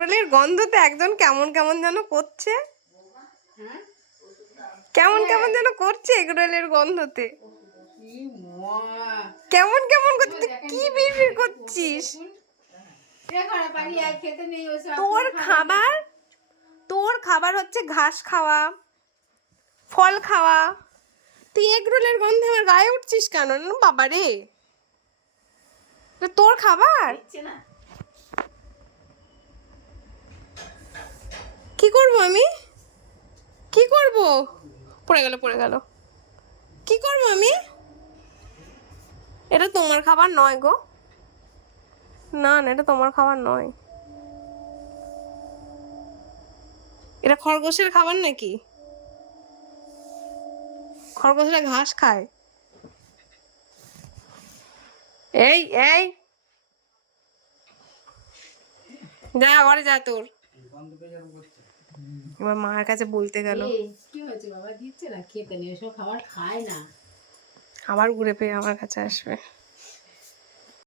এগরোলের গন্ধতে একজন কেমন কেমন যেন করছে, কেমন কেমন যেন করছে এগরোলের গন্ধতে, কেমন কেমন করছে। কি বিড়বিড় করছিস? তোর খাবার হচ্ছে ঘাস খাওয়া, ফল খাওয়া, তুই এগরোলের গন্ধে আমার গায়ে উঠছিস কেন? বাবা রে, তোর খাবার। কি করব আমি? কি করব? পড়ে গেল পড়ে গেল। কি করব আমি? এটা তোমার খাবার নয় গো, না না, এটা তোমার খাবার নয়। এটা খরগোশের খাবার নাকি? খরগোশরা ঘাস খায়। এই এই, যা ঘরে যা, তোর এবার মার কাছে বলতে গেল। কি হয়েছে বাবা? দিচ্ছে না খেতে, নেই সব খাবার খায় না, আবার ঘুরে পেয়ে আমার কাছে আসবে।